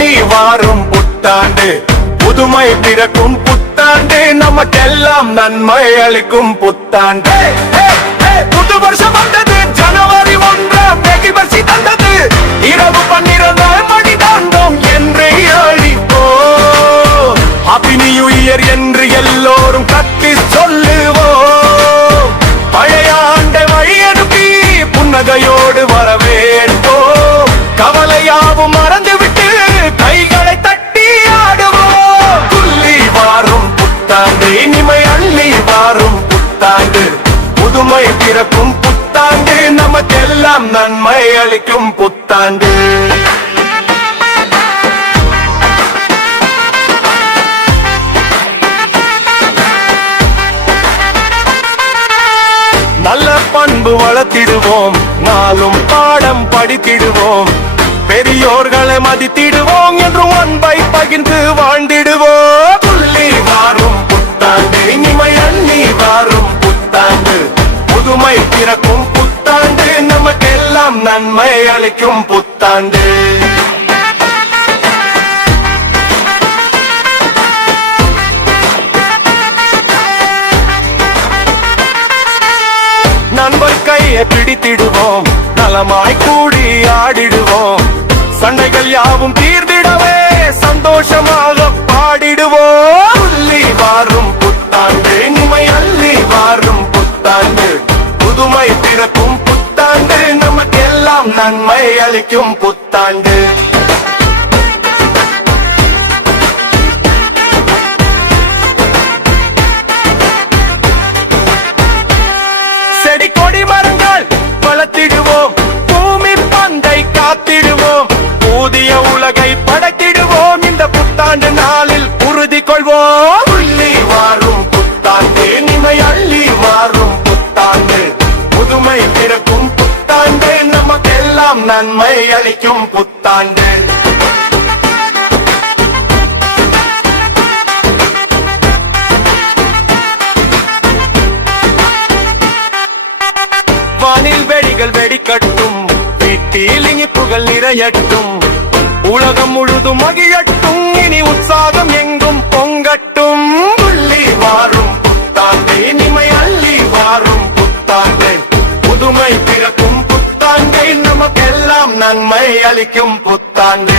அள்ளி வாரும் புத்தாண்டு, புதுமை பிறக்கும் புத்தாண்டு, நமக்கெல்லாம் நன்மை அளிக்கும் புத்தாண்டு. புது வருஷம் வந்தது, ஜனவரி 1 வெகு பசி தந்தது, இரவு 12 மணி தாண்டோம் என்று அழிப்போ. ஹாப்பி நியூ இயர் என்று எல்லோரும் கத்தி சொல்லுவோம். பழைய ஆண்டை வழி அனுப்பி புன்னகையோடு வரவேற்போம். கவலையாவும் மறந்துவிட்டு கைகளை தட்டி ஆடுவோம். துள்ளி வாரும் புத்தாண்டு, இனிமை அள்ளி வாரும் புத்தாண்டு, புதுமை பிறக்கும் புத்தாண்டு, நமக்கெல்லாம் நன்மை அளிக்கும் புத்தாண்டு. நல்ல பண்பு வளர்த்திடுவோம், நாளும் பாடம் படித்திடுவோம், பெரியோர்களை மதித்திடுவோம் என்று அன்பை பகிர்ந்து வாழ்ந்திடுவோம். துள்ளி வாரும் புத்தாண்டு, இனிமை அள்ளி வாரும் புத்தாண்டு, புதுமை பிறக்கும் புத்தாண்டு, நமக்கெல்லாம் நன்மை அளிக்கும் புத்தாண்டு. நண்பர் கையை பிடித்திடுவோம், நலமாய் கூடி ஆடிடுவோம், சண்டைகள் யாவும் தீர்ந்திடவே சந்தோஷமாக பாடிடுவோம். துள்ளி வாரும் புத்தாண்டு, இனிமை அள்ளி வாரும் புத்தாண்டு, புதுமை பிறக்கும் புத்தாண்டு, நமக்கெல்லாம் நன்மை அளிக்கும் புத்தாண்டு. செடி கொடி மரங்கள் வளர்த்திடுவோம், பூமி பந்தை காத்திடுவோம், புதிய உலகை படைத்திடுவோம், இந்த புத்தாண்டு நாளில் உறுதி கொள்வோம். துள்ளி வாரும் புத்தாண்டு, இனிமை அள்ளி வாரும் புத்தாண்டு, புதுமை பிறக்கும் புத்தாண்டு, நமக்கெல்லாம் நன்மை அளிக்கும் புத்தாண்டு. வானில் வெடிகள் வெடிக்கட்டும், வீட்டில் இனிப்புகள் நிறையட்டும், உலகம் முழுதும் மகிழட்டும், இனி உற்சாகம் எங்கும் பொங்கட்டும். துள்ளி வாரும் புத்தாண்டு, இனிமை அள்ளி வாரும் புத்தாண்டு, புதுமை பிறக்கும் புத்தாண்டு, நமக்கெல்லாம் நன்மை அளிக்கும் புத்தாண்டு.